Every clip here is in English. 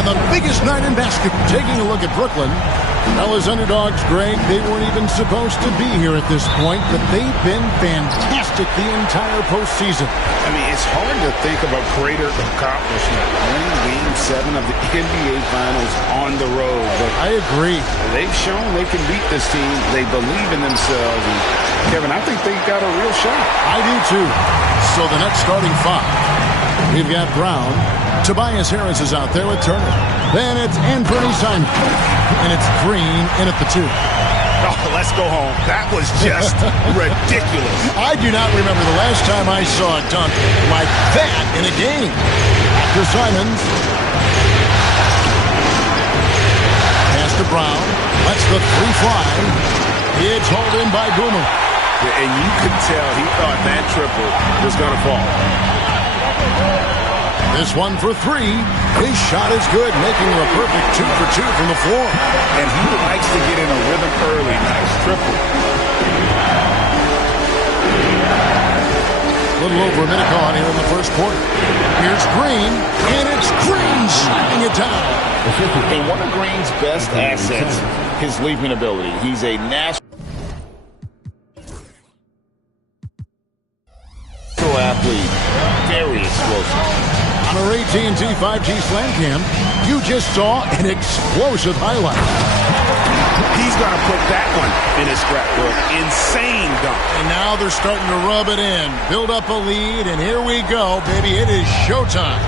And the biggest night in basketball. Taking a look at Brooklyn. Now as underdogs, Greg, they weren't even supposed to be here at this point, but they've been fantastic the entire postseason. I mean, it's hard to think of a greater accomplishment. Winning Game 7 of the NBA Finals on the road. But I agree. They've shown they can beat this team. They believe in themselves. And Kevin, I think they got a real shot. I do too. So the next starting five. We've got Brown. Tobias Harris is out there with Turner. Then it's Anthony Simons. And it's Green in at the 2. Oh, let's go home. That was just ridiculous. I do not remember the last time I saw a dunk like that in a game. After Simons. Pass to Brown. Lets the 3 fly. It's hauled in by Boomer. Yeah, and you could tell he thought that triple was going to fall. This one for 3. His shot is good, making him a perfect 2 for 2 from the floor. And he likes to get in a rhythm early. Nice triple. A little over a minute gone here in the first quarter. Here's Green, and it's Green shooting it down. And one of Green's best assets, his leaping ability. He's a national athlete, very explosive. On our AT&T 5G Slam Cam, you just saw an explosive highlight. He's going to put that one in his scrapbook. Insane dunk. And now they're starting to rub it in, build up a lead, and here we go, baby. It is showtime.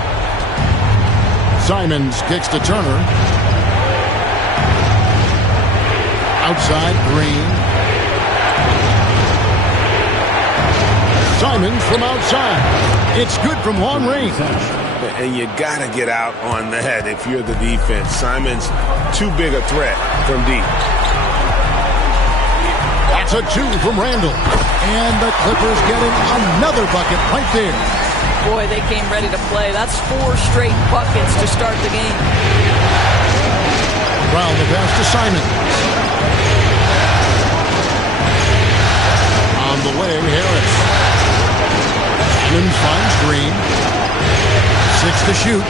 Simons kicks to Turner. Outside, Green. Simons from outside. It's good from long range. And you got to get out on that if you're the defense. Simons, too big a threat from deep. That's a 2 from Randall. And the Clippers getting another bucket right there. Boy, they came ready to play. That's 4 straight buckets to start the game. Brown the pass to Simons. On the wing, Harris. Simons finds Green. 6 to shoot.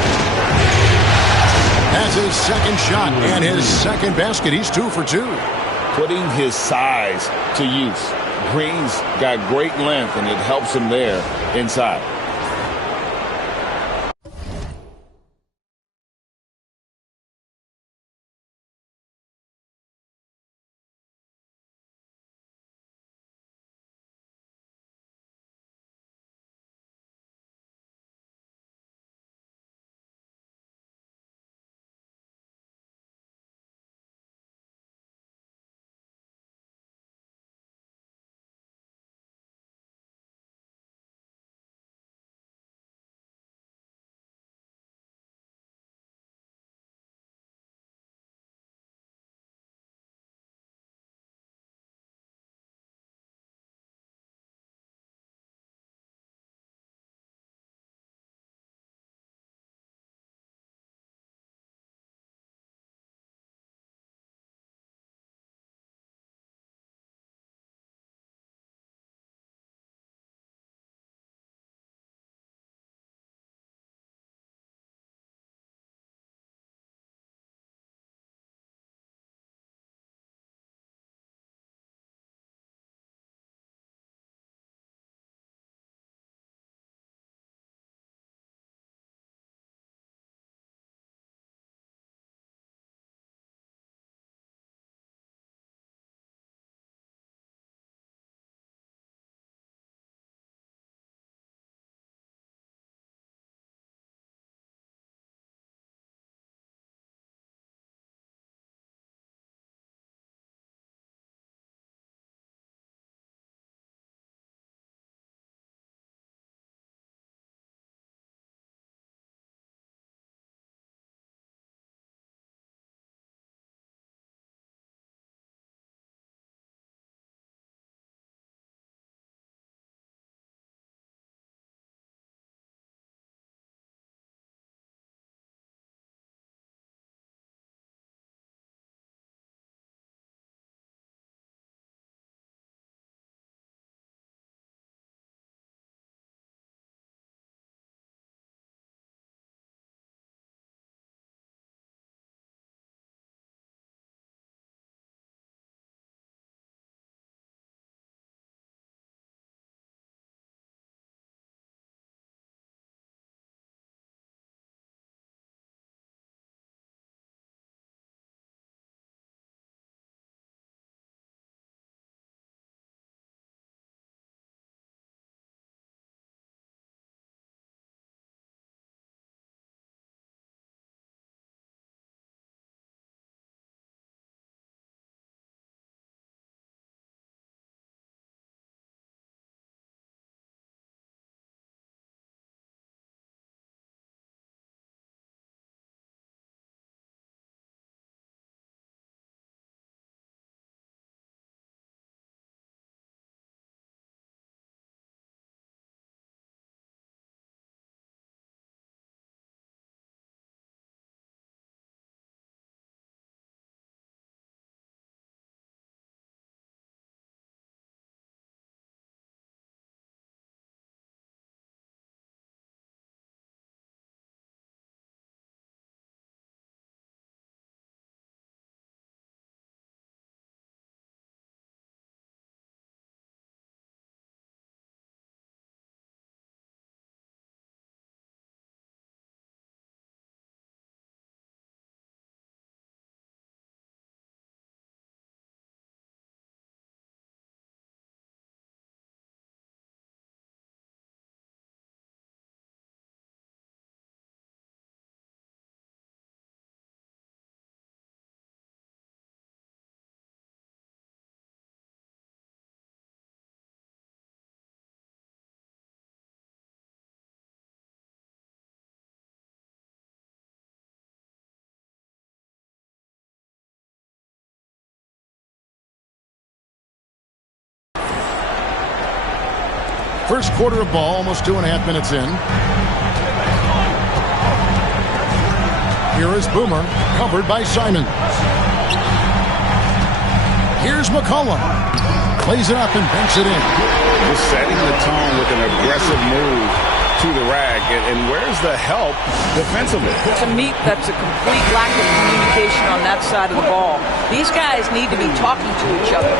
That's his second shot and his second basket. He's 2 for 2. Putting his size to use. Green's got great length, and it helps him there inside. First quarter of ball, almost 2.5 minutes in. Here is Boomer, covered by Simons. Here's McCollum. Plays it up and banks it in. Just setting the tone with an aggressive move to the rag. And where's the help defensively? To me, that's a complete lack of communication on that side of the ball. These guys need to be talking to each other.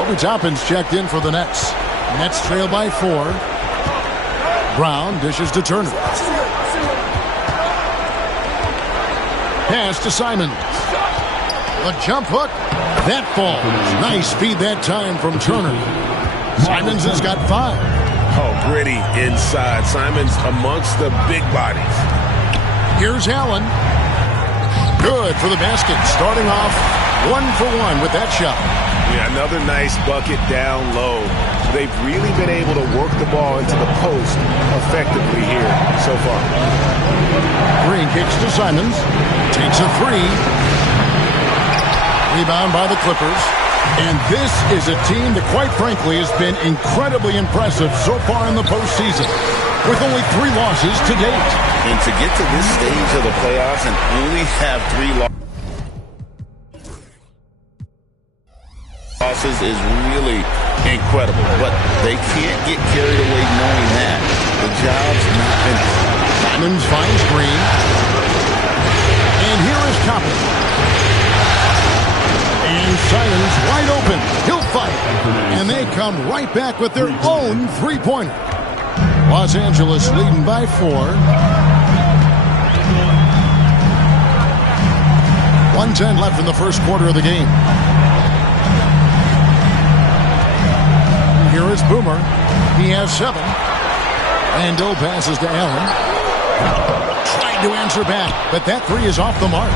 Obi Toppin's checked in for the Nets. Nets trail by 4. Brown dishes to Turner. Pass to Simons. A jump hook. That falls. Nice speed that time from Turner. Simons has got 5. Oh, gritty inside. Simons amongst the big bodies. Here's Allen. Good for the basket. Starting off 1 for 1 with that shot. Yeah, another nice bucket down low. They've really been able to work the ball into the post effectively here so far. Green kicks to Simons. Takes a 3. Rebound by the Clippers. And this is a team that, quite frankly, has been incredibly impressive so far in the postseason, with only 3 losses to date. And to get to this stage of the playoffs and only have 3 losses is really incredible. But they can't get carried away knowing that. The job's not finished. Simons finds Green. And here is Toppin. And Simons wide open. He'll fight. And they come right back with their own 3-pointer. Los Angeles leading by 4. 1:10 left in the first quarter of the game. Here is Boomer. He has 7. Randall passes to Allen. Trying to answer back, but that 3 is off the mark.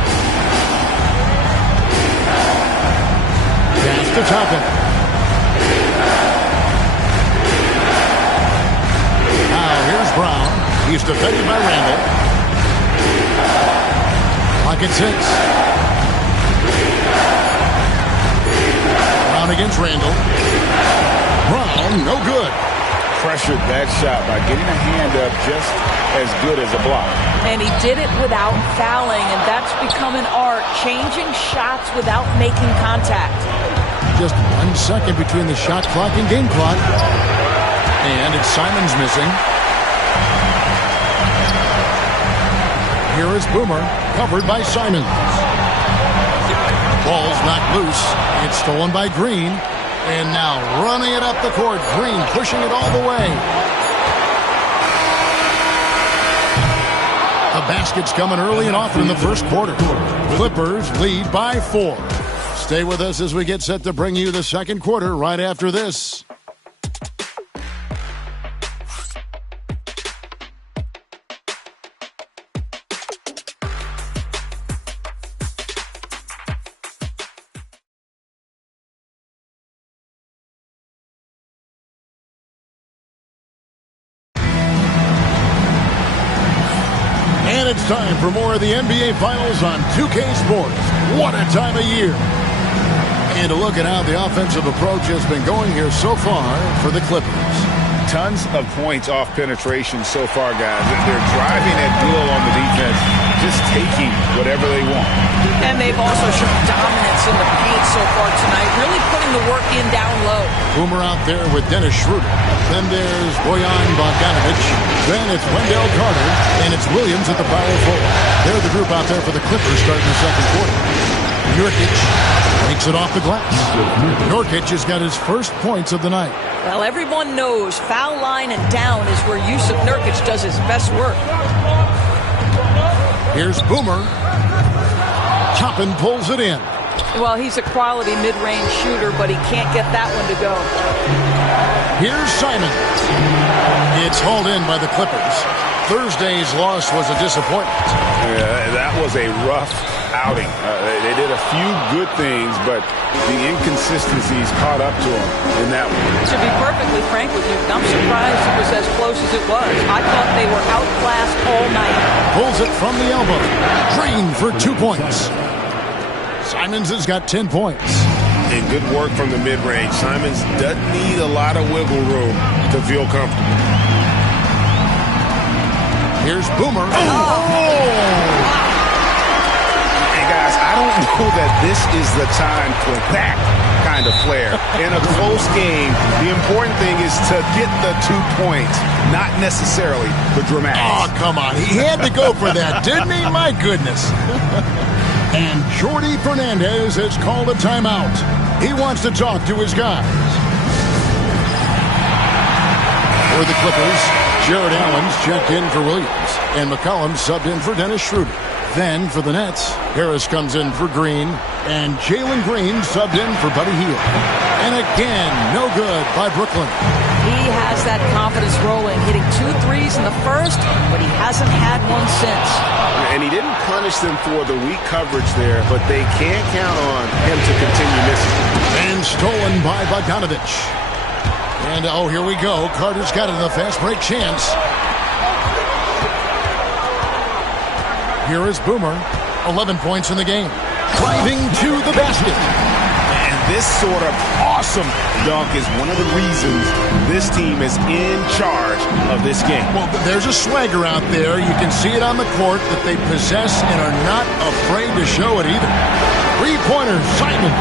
Pass to Toppin. Now here's Brown. He's defended by Randall. Clock at 6. Brown against Randall. Brown, no good. Pressured that shot by getting a hand up just as good as a block. And he did it without fouling, and that's become an art, changing shots without making contact. Just 1 second between the shot clock and game clock. And it's Simons missing. Here is Boomer, covered by Simons. Ball's knocked loose. It's stolen by Green. And now running it up the court. Green pushing it all the way. The basket's coming early and often in the first quarter. Clippers lead by 4. Stay with us as we get set to bring you the second quarter right after this. And it's time for more of the NBA Finals on 2K Sports. What a time of year. And to look at how the offensive approach has been going here so far for the Clippers. Tons of points off penetration so far, guys. They're driving at will on the defense, just taking whatever they want. And they've also shown dominance in the paint so far tonight, really putting the work in down low. Boomer out there with Dennis Schroeder. Then there's Bojan Bogdanovic. Then it's Wendell Carter. And it's Williams at the power forward. They're the group out there for the Clippers starting the second quarter. Nurkic takes it off the glass. Nurkic has got his first points of the night. Well, everyone knows foul line and down is where Jusuf Nurkic does his best work. Here's Boomer. Toppin pulls it in. Well, he's a quality mid-range shooter, but he can't get that one to go. Here's Simons. It's hauled in by the Clippers. Thursday's loss was a disappointment. Yeah, that was a rough outing. They did a few good things, but the inconsistencies caught up to them in that one. To be perfectly frank with you, I'm surprised it was as close as it was. I thought they were outclassed all night. Pulls it from the elbow. Green for 2 points. Simons has got 10 points. And good work from the mid-range. Simons doesn't need a lot of wiggle room to feel comfortable. Here's Boomer. And guys, I don't know that this is the time for that kind of flair. In a close game, the important thing is to get the 2 points, not necessarily the dramatics. Oh, come on. He had to go for that, didn't he? My goodness. And Jordi Fernandez has called a timeout. He wants to talk to his guys. For the Clippers, Jared Allen's checked in for Williams, and McCollum subbed in for Dennis Schroeder. Then for the Nets, Harris comes in for Green, and Jalen Green subbed in for Buddy Hield. And again, no good by Brooklyn. He has that confidence rolling, hitting 2 threes in the first, but he hasn't had one since. And he didn't punish them for the weak coverage there, but they can't count on him to continue missing. And stolen by Bogdanovich. And, oh, here we go. Carter's got it in the fast break chance. Here is Boomer. 11 points in the game. Driving to the basket. And this sort of awesome dunk is one of the reasons this team is in charge of this game. Well, there's a swagger out there. You can see it on the court that they possess and are not afraid to show it either. Three-pointer, Simon.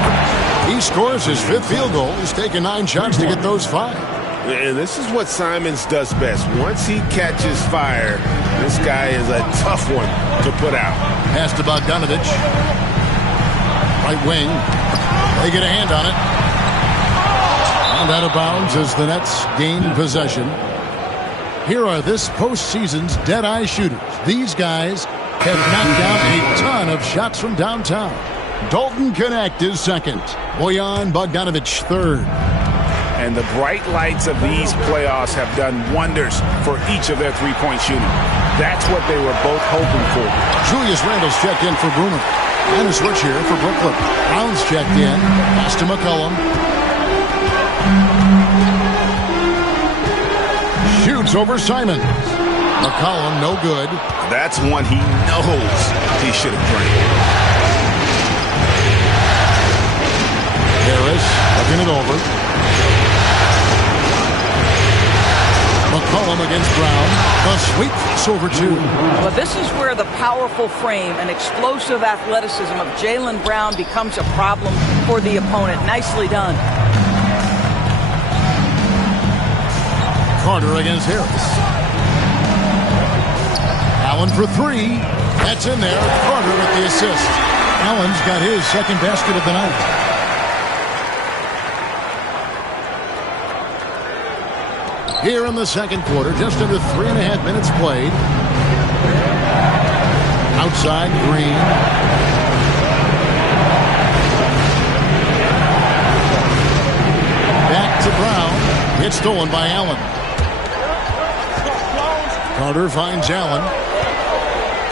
He scores his 5th field goal. He's taken 9 shots to get those 5. And this is what Simons does best. Once he catches fire, this guy is a tough one to put out. Pass to Bogdanovich. Right wing. They get a hand on it. And out of bounds as the Nets gain possession. Here are this postseason's dead-eye shooters. These guys have knocked down a ton of shots from downtown. Dalton Knecht is second. Bojan Bogdanovich third. And the bright lights of these playoffs have done wonders for each of their three-point shooting. That's what they were both hoping for. Julius Randle's checked in for Boomer. And a switch here for Brooklyn. Brown's checked in. Pass to McCollum. Shoots over Simons. McCollum, no good. That's one he knows he should have drained. Harris looking it over. McCollum against Brown. The sweep pass over 2. But this is where the powerful frame and explosive athleticism of Jaylen Brown becomes a problem for the opponent. Nicely done. Carter against Harris. Allen for 3. That's in there. Carter with the assist. Allen's got his second basket of the night. Here in the second quarter, just under 3.5 minutes played. Outside, Green. Back to Brown. It's stolen by Allen. Carter finds Allen.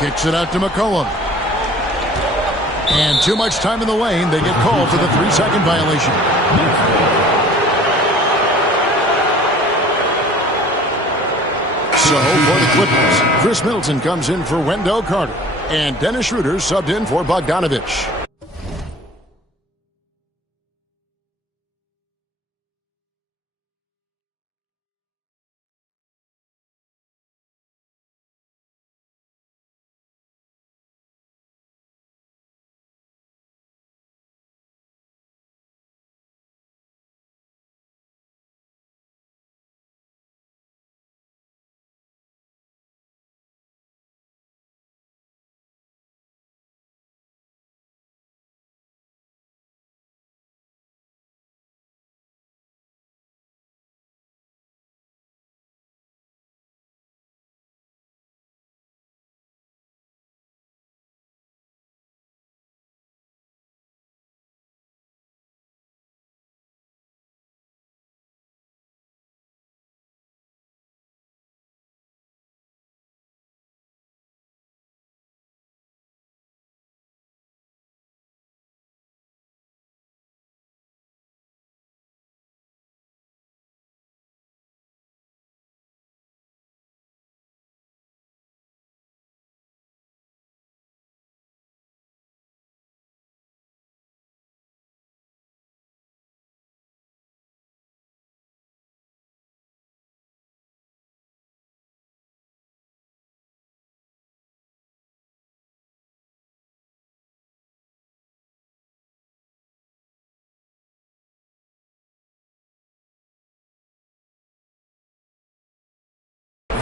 Kicks it out to McCollum. And too much time in the lane. They get called for the 3-second violation. So for the Clippers, Chris Middleton comes in for Wendell Carter. And Dennis Schroeder subbed in for Bogdanovich.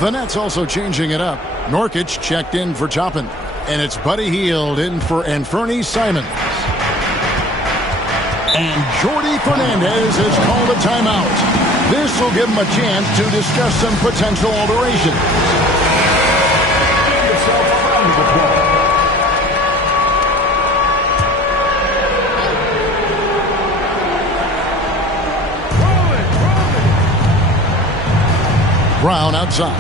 The Nets also changing it up. Nurkic checked in for Toppin. And it's Buddy Hield in for Anfernee Simons. And Jordi Fernandez has called a timeout. This will give him a chance to discuss some potential alterations. Brown outside.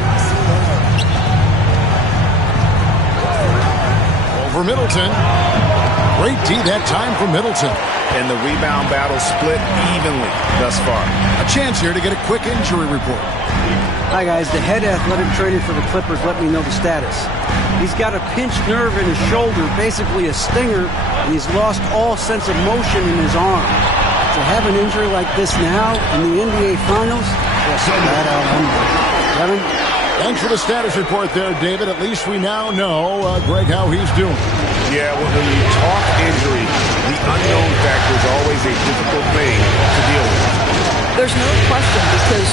Over Middleton. Great D that time for Middleton. And the rebound battle split evenly thus far. A chance here to get a quick injury report. Hi, guys. The head athletic trainer for the Clippers let me know the status. He's got a pinched nerve in his shoulder, basically a stinger, and he's lost all sense of motion in his arm. To have an injury like this now in the NBA Finals, just flat out unbelievable. Kevin? Thanks for the status report there, David. At least we now know, Greg, how he's doing. Yeah, well, when you talk injury, the unknown factor is always a difficult thing to deal with. There's no question, because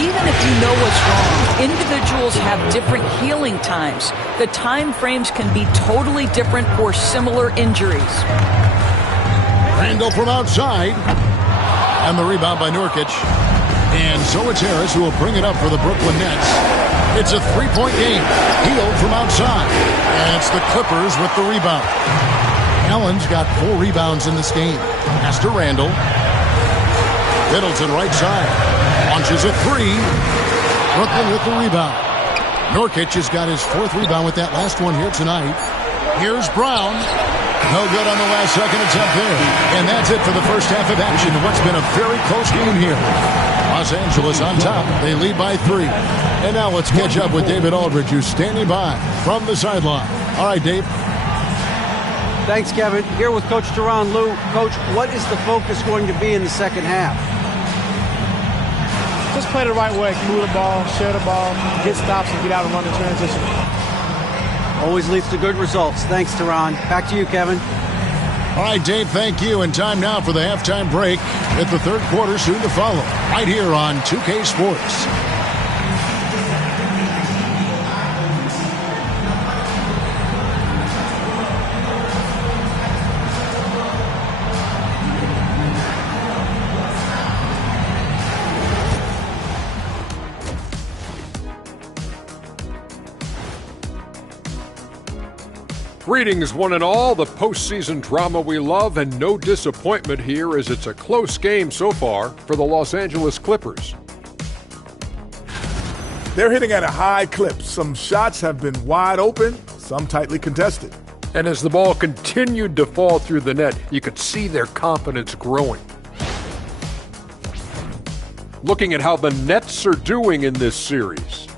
even if you know what's wrong, individuals have different healing times. The time frames can be totally different for similar injuries. Randall from outside. And the rebound by Nurkic. And so it's Harris who will bring it up for the Brooklyn Nets. It's a three-point game. Hield from outside. And it's the Clippers with the rebound. Allen's got 4 rebounds in this game. Pass to Randall. Middleton right side. Launches a 3. Brooklyn with the rebound. Nurkic has got his 4th rebound with that last one here tonight. Here's Brown. No good on the last second attempt there. And that's it for the first half of action. What's been a very close game here. Los Angeles on top. They lead by 3. And now let's catch up with David Aldridge, who's standing by from the sideline. All right, Dave. Thanks, Kevin. Here with Coach Tyronn Lue. Coach, what is the focus going to be in the second half? Just play the right way. Move the ball, share the ball, get stops, and get out and run the transition. Always leads to good results. Thanks, Tyronn. Back to you, Kevin. All right, Dave, thank you. And time now for the halftime break with the third quarter soon to follow. Right here on 2K Sports. Greetings, one and all. The postseason drama we love, and no disappointment here as it's a close game so far for the Los Angeles Clippers. They're hitting at a high clip. Some shots have been wide open, some tightly contested. And as the ball continued to fall through the net, you could see their confidence growing. Looking at how the Nets are doing in this series,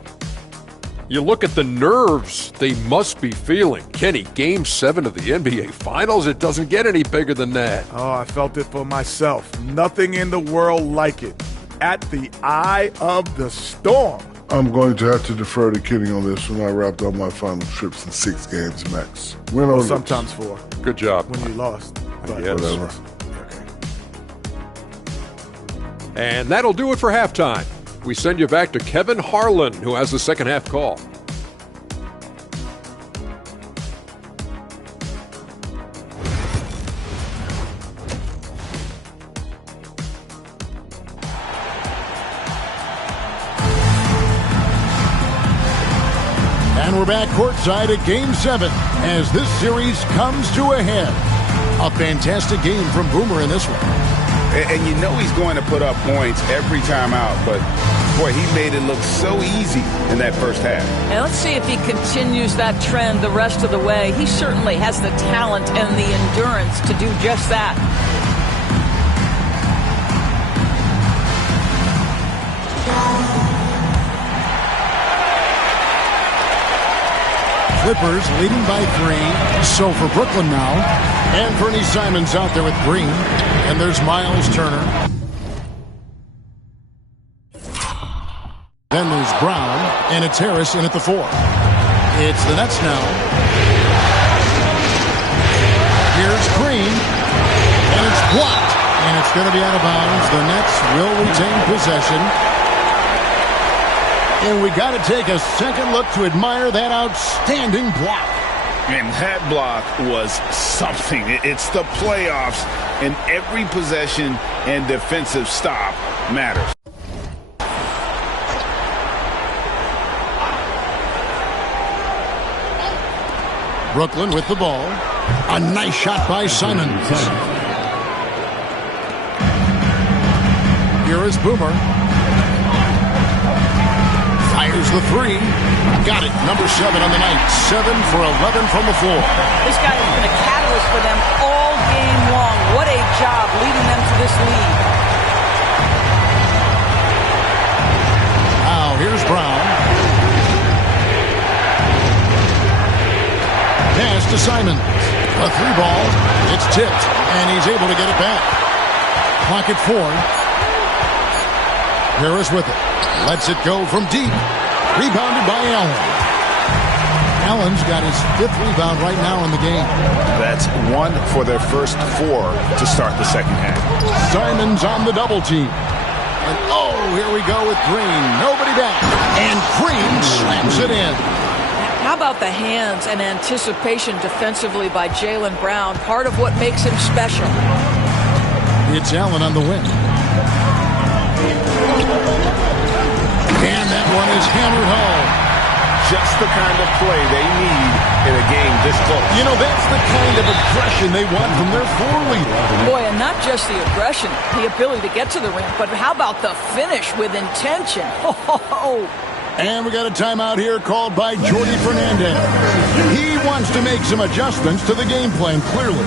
you look at the nerves they must be feeling. Kenny, Game 7 of the NBA Finals, it doesn't get any bigger than that. Oh, I felt it for myself. Nothing in the world like it. At the eye of the storm. I'm going to have to defer to Kenny on this when I wrapped up my final trips in 6 games max. Win or sometimes 4. Good job. When you lost. But yes. Whatever. Okay. And that'll do it for halftime. We send you back to Kevin Harlan, who has the second half call. And we're back courtside at Game 7 as this series comes to a head. A fantastic game from Boomer in this one. And you know he's going to put up points every time out, but, boy, he made it look so easy in that first half. And let's see if he continues that trend the rest of the way. He certainly has the talent and the endurance to do just that. Clippers leading by 3. So for Brooklyn now. Anfernee Simons out there with Green. And there's Miles Turner. Then there's Brown. And it's Harris in at the 4. It's the Nets now. Here's Green. And it's blocked. And it's going to be out of bounds. The Nets will retain possession. And we got to take a second look to admire that outstanding block. And that block was something. It's the playoffs, and every possession and defensive stop matters. Brooklyn with the ball. A nice shot by Simons. Here is Boomer. Fires the three. Got it. Number 7 on the night. 7 for 11 from the floor. This guy has been a catalyst for them all game long. What a job leading them to this lead. Now here's Brown. Pass to Simons. A 3-ball. It's tipped, and he's able to get it back. Clock at 4. Harris with it. Lets it go from deep. Rebounded by Allen. Allen's got his 5th rebound right now in the game. That's 1 for their first 4 to start the second half. Simons on the double team. And oh, here we go with Green. Nobody back. And Green slams it in. How about the hands and anticipation defensively by Jaylen Brown? Part of what makes him special. It's Allen on the wing. And that one is hammered home. Just the kind of play they need in a game this close. You know, that's the kind of aggression they want from their floor leader. Boy, and not just the aggression, the ability to get to the rim, but how about the finish with intention? And we got a timeout here called by Jordi Fernandez. He wants to make some adjustments to the game plan, clearly.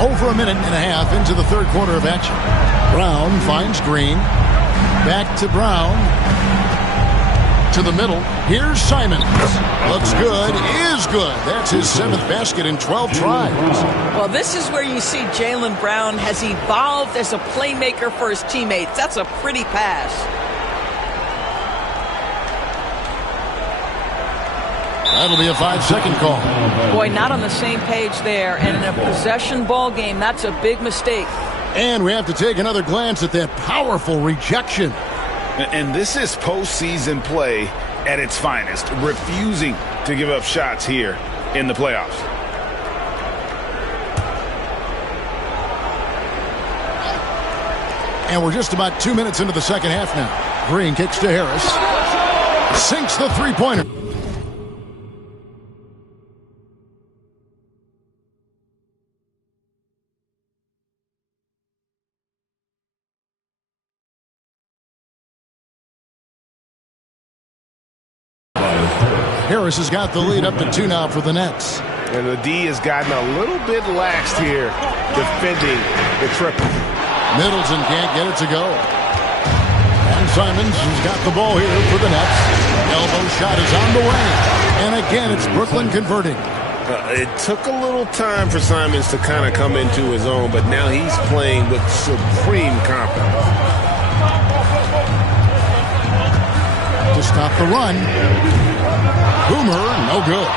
Over a minute and a half into the third quarter of action. Brown finds Green. Back to Brown. To the middle. Here's Simons. Looks good. Is good. That's his 7th basket in 12 tries. Well, this is where you see Jaylen Brown has evolved as a playmaker for his teammates. That's a pretty pass. That'll be a 5-second call. Boy, not on the same page there. And in a possession ball game, that's a big mistake. And we have to take another glance at that powerful rejection. And this is postseason play at its finest, refusing to give up shots here in the playoffs. And we're just about 2 minutes into the second half now. Green kicks to Harris. Sinks the three-pointer. Harris has got the lead up to 2 now for the Nets. And the D has gotten a little bit laxed here defending the triple. Middleton can't get it to go. And Simons has got the ball here for the Nets. Elbow shot is on the way. And again, it's Brooklyn converting. It took a little time for Simons to kind of come into his own, but now he's playing with supreme confidence. To stop the run. Boomer, no good.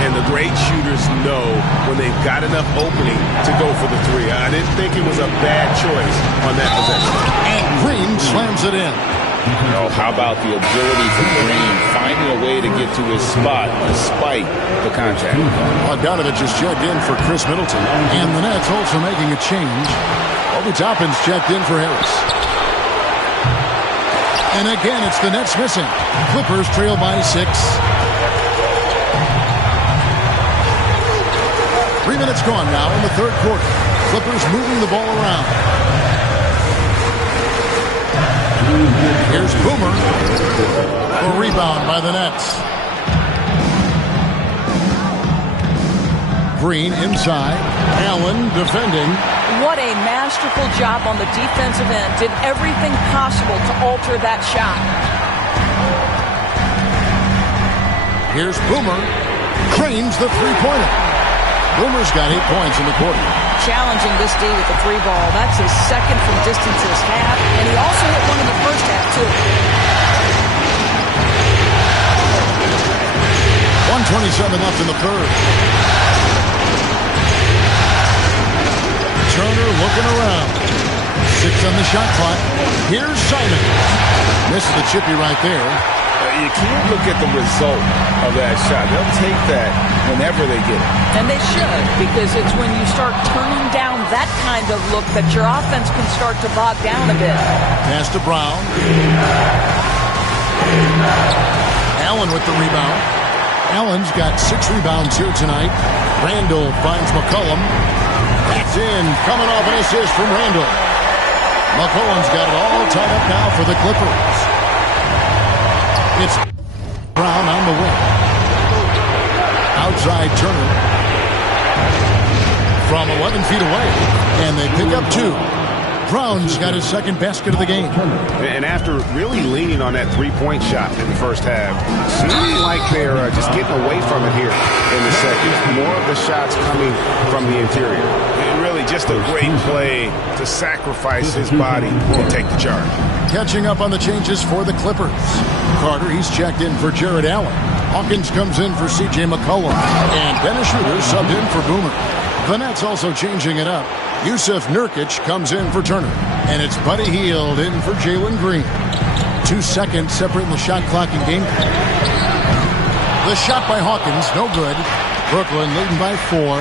And the great shooters know when they've got enough opening to go for the three. I didn't think it was a bad choice on that possession. And Green slams it in. Oh, how about the agility for Green, finding a way to get to his spot despite the contact. Bogdanovich is checked in for Chris Middleton. And the Nets also making a change. Obi Toppin's checked in for Harris. And again, it's the Nets missing. Clippers trail by 6. 3 minutes gone now in the third quarter. Clippers moving the ball around. Here's Boomer. A rebound by the Nets. Green inside. Allen defending. What a masterful job on the defensive end. Did everything possible to alter that shot. Here's Boomer. Cranes the three-pointer. Boomer's got 8 points in the quarter. Challenging this D with the 3 ball. That's his second from distance this half. And he also hit one in the first half, too. 1:27 left in the third. Turner looking around. 6 on the shot clock. Here's Simon. Misses the chippy right there. You can't look at the result of that shot. They'll take that whenever they get it. And they should, because it's when you start turning down that kind of look that your offense can start to bog down a bit. Pass to Brown. Allen with the rebound. Allen's got 6 rebounds here tonight. Randall finds McCollum. That's in. Coming off an assist from Randall. McCollum's got it all tied up now for the Clippers. It's Brown on the wing. Outside Turner. From 11 feet away. And they pick up 2. Brown's got his second basket of the game. And after really leaning on that three-point shot in the first half, seeming like they're just getting away from it here in the second. More of the shots coming from the interior. And really just a great play to sacrifice his body and take the charge. Catching up on the changes for the Clippers. Carter, he's checked in for Jared Allen. Hawkins comes in for C.J. McCollum. And Dennis Schroeder subbed in for Boomer. The Nets also changing it up. Yusuf Nurkic comes in for Turner. And it's Buddy Hield in for Jalen Green. 2 seconds separating the shot clock and game. The shot by Hawkins, no good. Brooklyn leading by 4.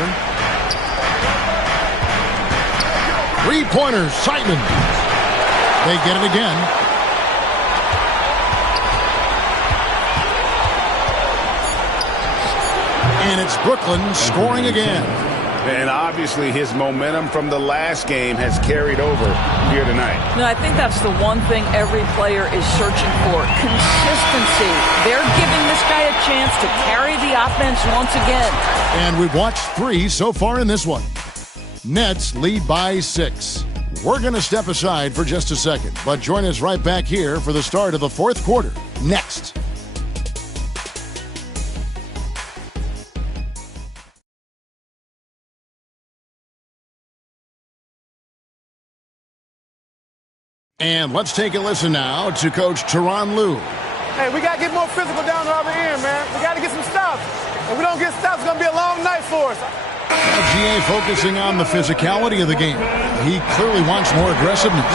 3-pointers, Simon. They get it again. And it's Brooklyn scoring again. And obviously his momentum from the last game has carried over here tonight. No, I think that's the one thing every player is searching for. Consistency. They're giving this guy a chance to carry the offense once again. And we've watched 3 so far in this one. Nets lead by 6. We're going to step aside for just a second, but join us right back here for the start of the fourth quarter. Next. And let's take a listen now to Coach Tyronn Lue. Hey, we got to get more physical down the other end, man. We got to get some stops. If we don't get stops, it's going to be a long night for us. GA focusing on the physicality of the game. He clearly wants more aggressiveness.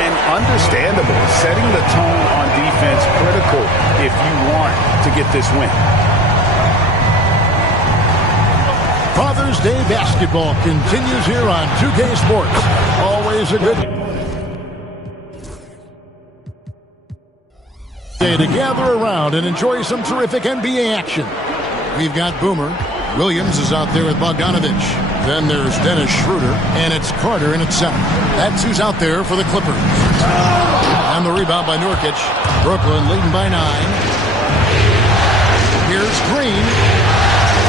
And understandable. Setting the tone on defense critical if you want to get this win. Father's Day basketball continues here on 2K Sports. Always a good day to gather around and enjoy some terrific NBA action. We've got Boomer. Williams is out there with Bogdanovich. Then there's Dennis Schroeder, and it's Carter in at center. That's who's out there for the Clippers. And the rebound by Nurkic. Brooklyn leading by 9. Here's Green.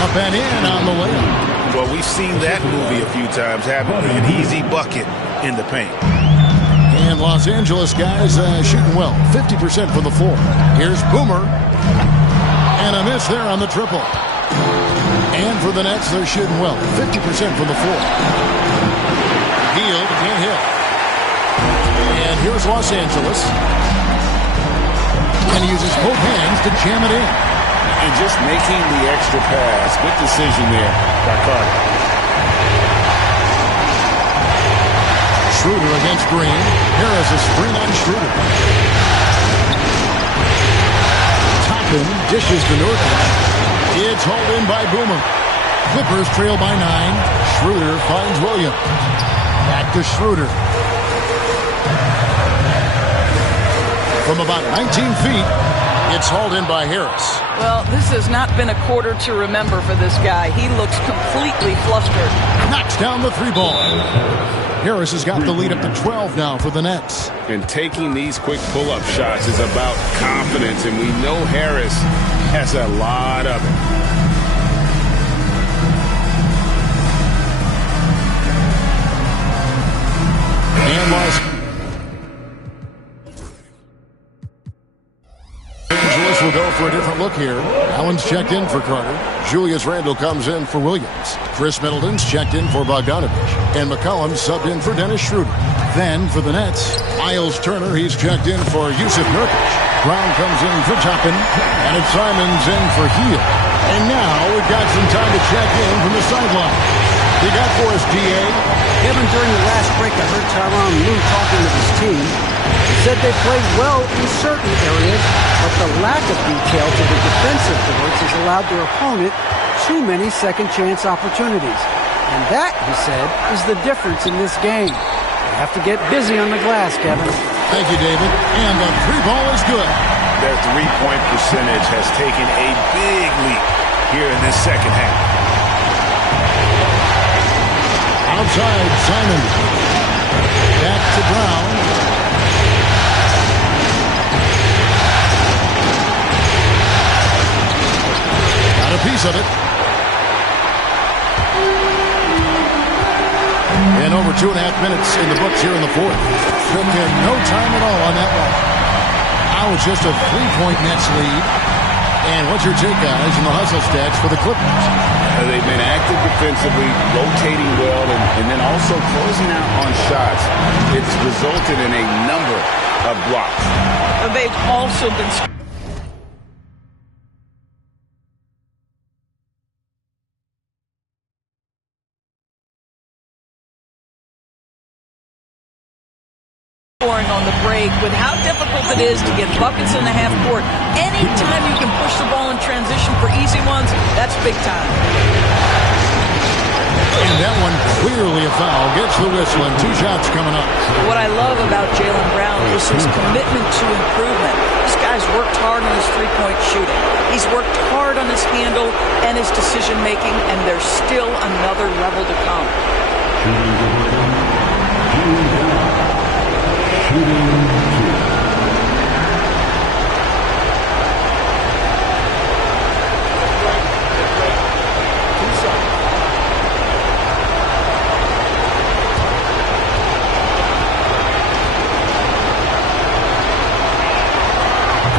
Up and in on the layup. Well, we've seen that movie a few times, haven't we? An easy bucket in the paint. And Los Angeles guys shooting well. 50% from the floor. Here's Boomer. And a miss there on the triple. And for the Nets, they're shooting well, 50% from the floor. Hield can't hit. And here's Los Angeles. And he uses both hands to jam it in. And just making the extra pass. Good decision there by Carter. Schroeder against Green. Harris a screen on Schroeder. Toppin dishes to Nurkic. It's hauled in by Boomer. Clippers trail by 9. Schroeder finds Williams. Back to Schroeder. From about 19 feet, it's hauled in by Harris. Well, this has not been a quarter to remember for this guy. He looks completely flustered. Knocks down the 3 ball. Harris has got the lead up to 12 now for the Nets. And taking these quick pull-up shots is about confidence, and we know Harris has a lot of it. And Los Angeles will go for a different look here. Allen's checked in for Carter. Julius Randle comes in for Williams. Chris Middleton's checked in for Bogdanovich. And McCollum subbed in for Dennis Schroeder. Then for the Nets, Miles Turner, he's checked in for Yusuf Nurkic. Brown comes in for Toppin. And it's Simons in for Hield. And now we've got some time to check in from the sideline. You got for us, D.A.? Kevin, during the last break, I heard Tyronn Lue talking with his team. He said they played well in certain areas, but the lack of detail to the defensive boards has allowed their opponent too many second-chance opportunities. And that, he said, is the difference in this game. They have to get busy on the glass, Kevin. Thank you, David. And the 3 ball is good. Their three-point percentage has taken a big leap here in this second half. Outside, Simon. Back to Brown. Got a piece of it. And over 2.5 minutes in the books here in the fourth. Took him no time at all on that one. Now it's just a 3-point Nets lead. And what's your take, guys, in the hustle stats for the Clippers? They've been active defensively, rotating well, and then also closing out on shots. It's resulted in a number of blocks. They've also been scoring on the break. With how difficult it is to get buckets in the half court, anytime you can push the ball in transition for easy ones, that's big time. And that one clearly a foul. Gets the whistle and 2 shots coming up. What I love about Jaylen Brown is his commitment to improvement. This guy's worked hard on his three-point shooting. He's worked hard on his handle and his decision-making, and there's still another level to come.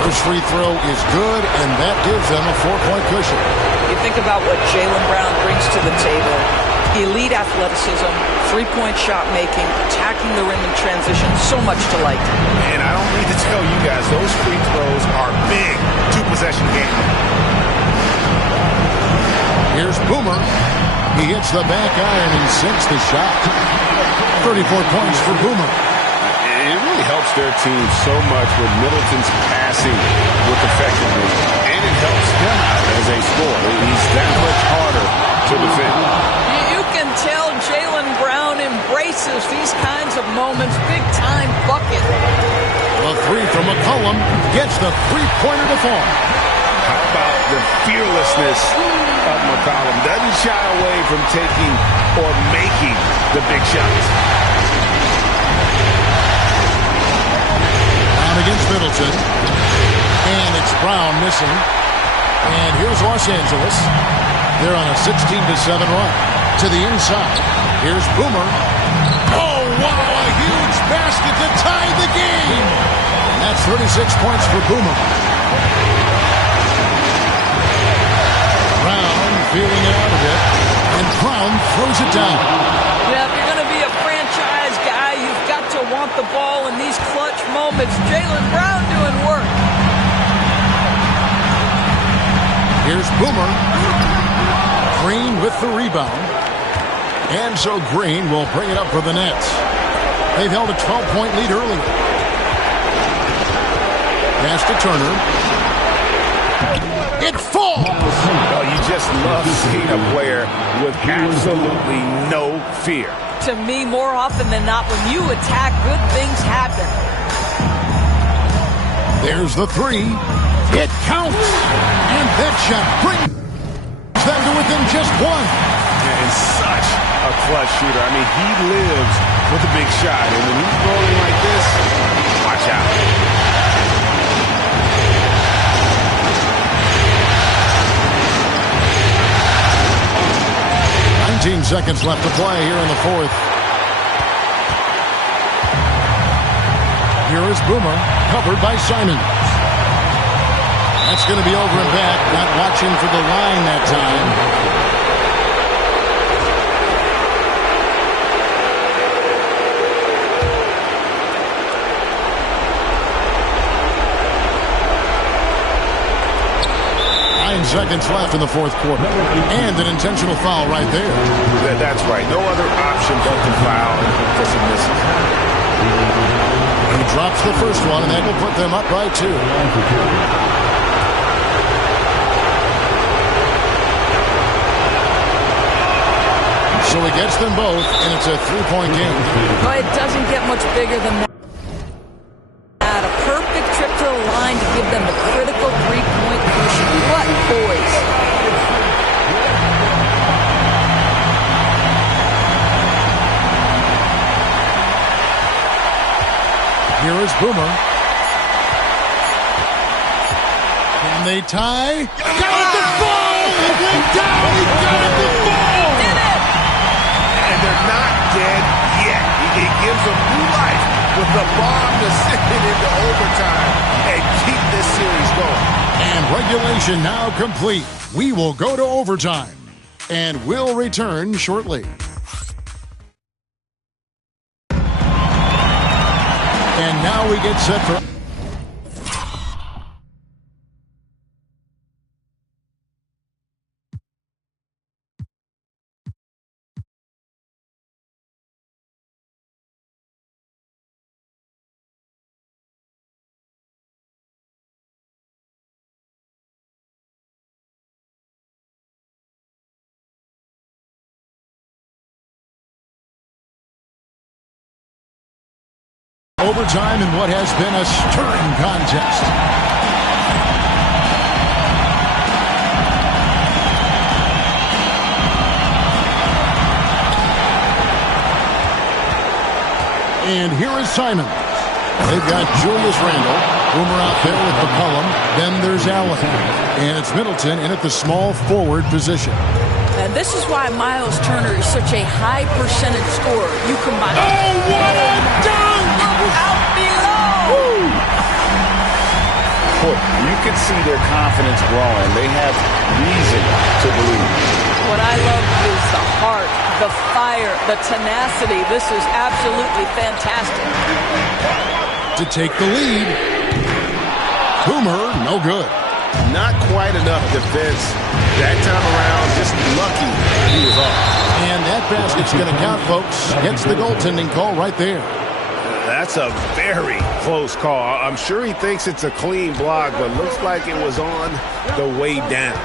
First free throw is good, and that gives them a 4-point cushion. You think about what Jaylen Brown brings to the table. Elite athleticism, three-point shot making, attacking the rim in transition, so much to like. And I don't need to tell you guys, those free throws are big 2-possession game. Here's Boomer. He hits the back iron and sinks the shot. 34 points for Boomer. It really helps their team so much with Middleton's passing with effectiveness, and it helps him out as a scorer. He's that much harder to defend. You can tell Jaylen Brown embraces these kinds of moments. Big-time bucket. A 3 from McCollum gets the three-pointer to fall. How about the fearlessness of McCollum? Doesn't shy away from taking or making the big shots. Brown against Middleton. And it's Brown missing. And here's Los Angeles. They're on a 16-7 run. To the inside. Here's Boomer. Oh, wow, a huge basket to tie the game. And that's 36 points for Boomer. Brown feeling it out a bit. And Brown throws it down. Yeah, if you're going to be a franchise guy, you've got to want the ball in these clutch moments. Jaylen Brown doing work. Here's Boomer. Green with the rebound. And so Green will bring it up for the Nets. They've held a 12-point lead earlier. Pass to Turner. It falls! Oh, you just love seeing a player with absolutely no fear. To me, more often than not, when you attack, good things happen. There's the three. It counts! And that shot brings them to within just one. And such a clutch shooter. I mean, he lives with a big shot. And when he's rolling like this, watch out. 19 seconds left to play here in the fourth. Here is Boomer, covered by Simons. That's going to be over and back, not watching for the line that time. Seconds left in the fourth quarter. And an intentional foul right there. That's right. No other option but to foul because he misses. He drops the first one, and that will put them up by 2. So he gets them both, and it's a 3-point game. Well, it doesn't get much bigger than that. A perfect trip to the line to give them the critical 3-point cushion. What poise. Here is Boomer. Can they tie? Got it to fall! It went down! He got it to fall! Did it! And they're not dead yet. He gives them new life with the bomb to send it into overtime and keep this series going. And regulation now complete. We will go to overtime. And we'll return shortly. And now we get set for... overtime in what has been a stirring contest. And here is Simons. They've got Julius Randle, Boomer out there with McCollum. Then there's Allen. And it's Middleton in at the small forward position. And this is why Miles Turner is such a high percentage scorer. You combine... Oh, what a dunk! Out below! Woo! Boy, you can see their confidence growing. They have reason to believe. What I love is the heart, the fire, the tenacity. This is absolutely fantastic. To take the lead. Boomer, no good. Not quite enough defense. That time around, just lucky he was off. And that basket's going to count, folks. Gets the goaltending call right there. That's a very close call. I'm sure he thinks it's a clean block, but looks like it was on the way down.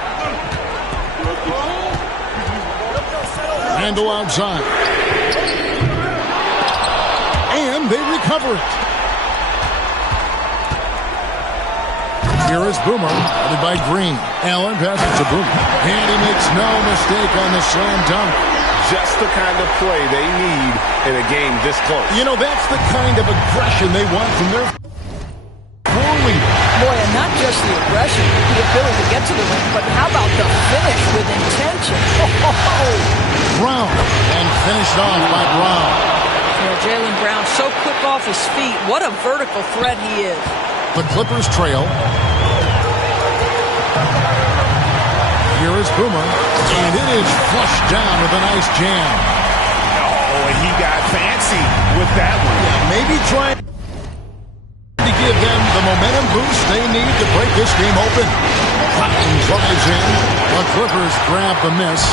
Randle outside. And they recover it. Here is Boomer, headed by Green. Allen passes to Boomer. And he makes no mistake on the slam dunk. Just the kind of play they need in a game this close. You know, that's the kind of aggression they want from their floor leader. Boy, and not just the aggression, the ability to get to the rim, but how about the finish with intention? Brown, and finished off by Brown. Jaylen Brown, so quick off his feet. What a vertical threat he is. The Clippers trail. Here is Boomer, and it is flushed down with a nice jam. Oh, and he got fancy with that one. Yeah, maybe trying to give them the momentum boost they need to break this game open. Cotton drives in. The Clippers grab the miss.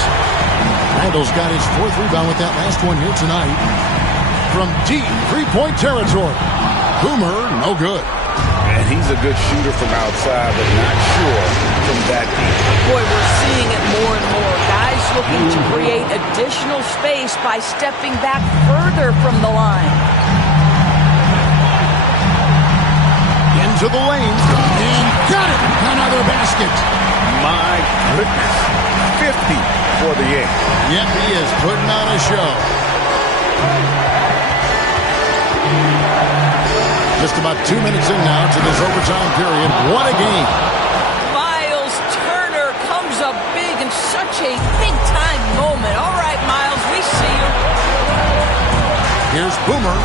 Randall's got his 4th rebound with that last one here tonight. From deep three-point territory. Boomer, no good. And he's a good shooter from outside, but not sure from that deep. Boy, we're seeing it more and more. Guys looking to create additional space by stepping back further from the line. Into the lane. And got it. Another basket. My goodness. 50 for the Yankees. Yep, he is putting on a show. Just about 2 minutes in now to this overtime period. What a game. Miles Turner comes up big in such a big-time moment. All right, Miles, we see you. Here's Boomer.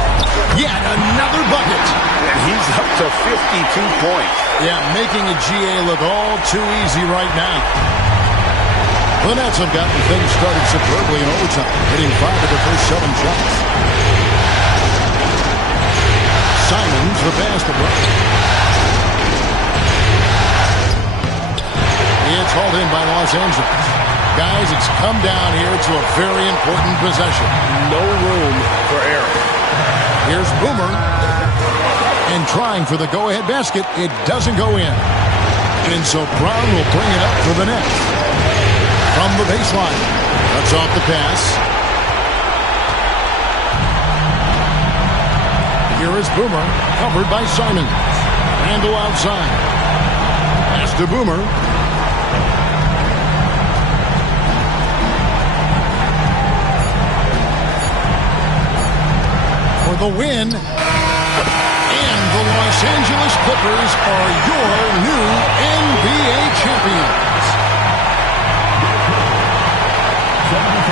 Yet another bucket. And he's up to 52 points. Yeah, making a GA look all too easy right now. The Nets have gotten things started superbly in overtime, hitting 5 of their first 7 shots. Simons, the basketball. It's hauled in by Los Angeles. Guys, it's come down here to a very important possession. No room for error. Here's Boomer. And trying for the go-ahead basket. It doesn't go in. And so Brown will bring it up for the Nets. From the baseline. Cuts off the pass. Here is Boomer, covered by Simons. Randall outside. Pass to Boomer. For the win. And the Los Angeles Clippers are your new NBA champions.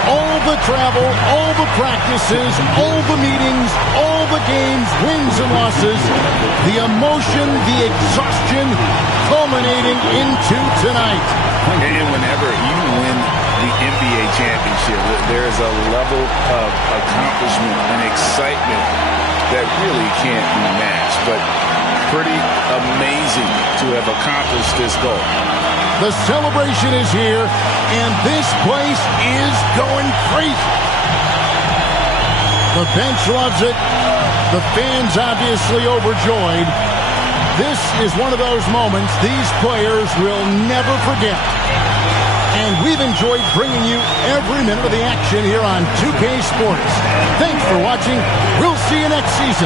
All the travel, all the practices, all the meetings, all the games, wins and losses, the emotion, the exhaustion, culminating into tonight. And whenever you win the NBA championship, there's a level of accomplishment and excitement that really can't be matched. But pretty amazing to have accomplished this goal. The celebration is here, and this place is going crazy. The bench loves it. The fans obviously overjoyed. This is one of those moments these players will never forget. And we've enjoyed bringing you every minute of the action here on 2K Sports. Thanks for watching. We'll see you next season.